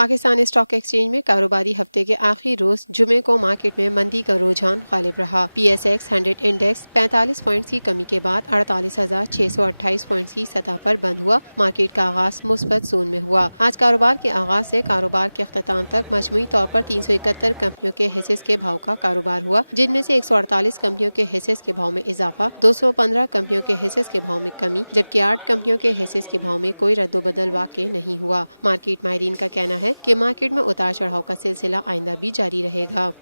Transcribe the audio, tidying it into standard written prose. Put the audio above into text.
Pakistan stock exchange में कारोबारी हफ्ते के आखिरी रोज जुमे को मार्केट में मंदी का रुझान गालिब रहा। PSX 100 इंडेक्स 45 पॉइंट्स की कमी के बाद 48,628 पॉइंट्स की सतह पर बंद हुआ। मार्केट का आगाज मुस्बत जोन में हुआ। आज कारोबार के आगाज से कारोबार के अख्ताम तक मजमूई तौर पर 371 कंपनियों के हिस्सेस के भाव का कारोबार हुआ, जिनमें से 148 कंपनियों के हिस्सेस के भाव में इजाफा, 215 कंपनियों के हिस्सेस के भाव में कमी, जबकि 8 कंपनियों के हिस्सेस के भाव में कोई रद्दोबदल वाक़ई नहीं हुआ। मार्केट माहिरीन का कहना है कि मार्केट में उतार चढ़ाव का सिलसिला आइंदा भी जारी रहेगा।